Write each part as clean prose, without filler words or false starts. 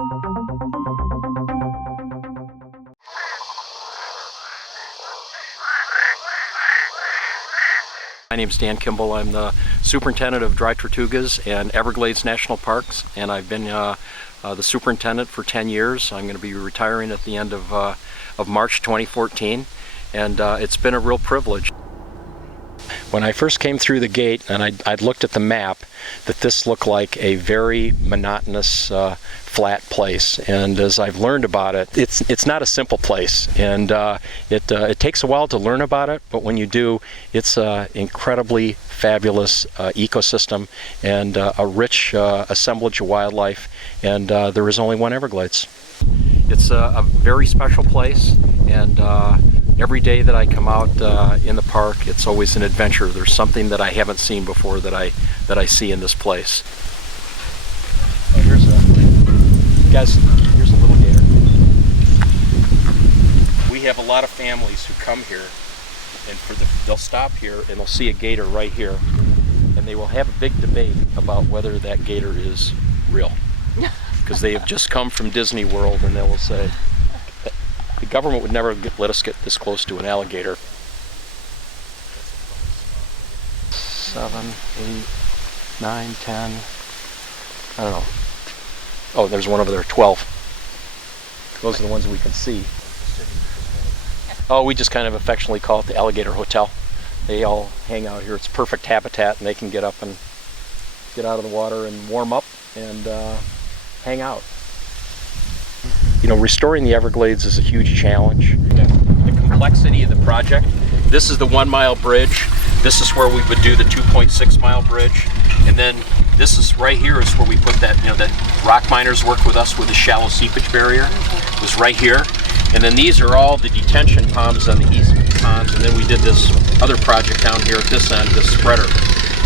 My name is Dan Kimball. I'm the superintendent of Dry Tortugas and Everglades National Parks, and I've been the superintendent for 10 years. I'm going to be retiring at the end of March 2014, and it's been a real privilege. When I first came through the gate and I'd looked at the map, that this looked like a very monotonous, flat place. And as I've learned about it, it's not a simple place, and it takes a while to learn about it, but when you do, it's an incredibly fabulous ecosystem and a rich assemblage of wildlife, and there is only one Everglades. It's a very special place, and every day that I come out in the park, it's always an adventure. There's something that I haven't seen before that I see in this place. Oh, here's a little gator. We have a lot of families who come here, and they'll stop here and they'll see a gator right here, and they will have a big debate about whether that gator is real, because they have just come from Disney World, and they will say, the government would never let us get this close to an alligator. 7, 8, 9, 10, I don't know. Oh, there's one over there, 12. Those are the ones we can see. Oh, we just kind of affectionately call it the Alligator Hotel. They all hang out here. It's perfect habitat, and they can get up and get out of the water and warm up and hang out. You know, restoring the Everglades is a huge challenge. The complexity of the project. This is the 1 mile bridge. This is where we would do the 2.6 mile bridge. And then this is right here is where we put that, that rock miners worked with us with the shallow seepage barrier. It was right here. And then these are all the detention ponds on the east ponds. And then we did this other project down here at this end, this spreader.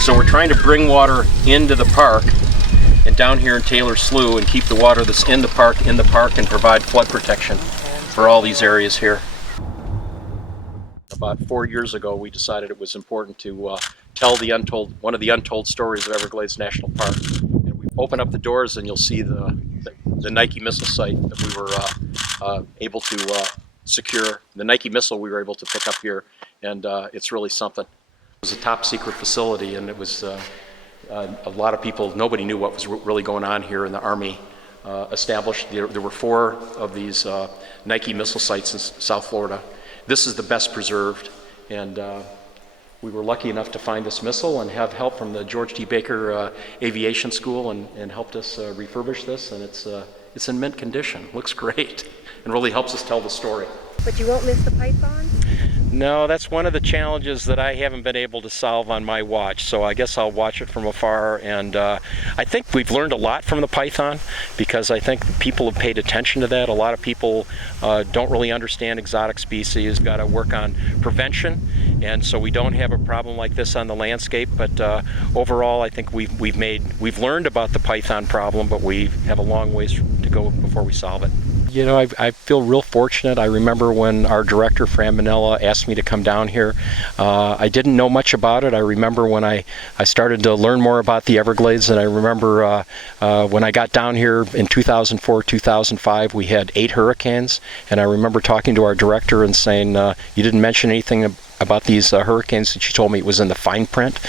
So we're trying to bring water into the park and down here in Taylor Slough and keep the water that's in the park and provide flood protection for all these areas here. About 4 years ago, we decided it was important to tell one of the untold stories of Everglades National Park. And we open up the doors and you'll see the Nike missile site that we were able to secure. The Nike missile we were able to pick up here, and it's really something. It was a top secret facility, and it was a lot of people, nobody knew what was really going on here, and the Army established. There were 4 of these Nike missile sites in South Florida. This is the best preserved, and we were lucky enough to find this missile and have help from the George T. Baker Aviation School, and helped us refurbish this, and it's in mint condition. Looks great, and really helps us tell the story. But you won't miss the python? No, that's one of the challenges that I haven't been able to solve on my watch, so I guess I'll watch it from afar. And I think we've learned a lot from the python, because I think people have paid attention to that. A lot of people don't really understand exotic species. Got to work on prevention, and so we don't have a problem like this on the landscape. But overall, I think we've learned about the python problem, but we have a long ways to go before we solve it. You know, I feel real fortunate. I remember when our director, Fran Manella, asked me to come down here. I didn't know much about it. I remember when I started to learn more about the Everglades, and I remember when I got down here in 2004, 2005, we had 8 hurricanes, and I remember talking to our director and saying, you didn't mention anything about these hurricanes, and she told me it was in the fine print.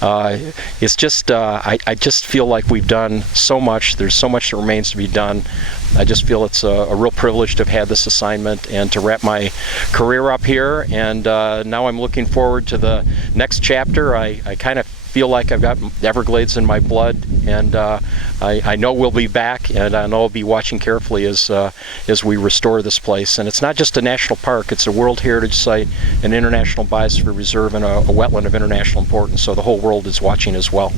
It's just, I just feel like we've done so much. There's so much that remains to be done. I just feel it's a real privilege to have had this assignment and to wrap my career up here. And now I'm looking forward to the next chapter. I kind of feel like I've got Everglades in my blood, and I know we'll be back, and I know I'll be watching carefully as we restore this place. And it's not just a national park, it's a World Heritage Site, an International Biosphere Reserve, and a wetland of international importance, so the whole world is watching as well.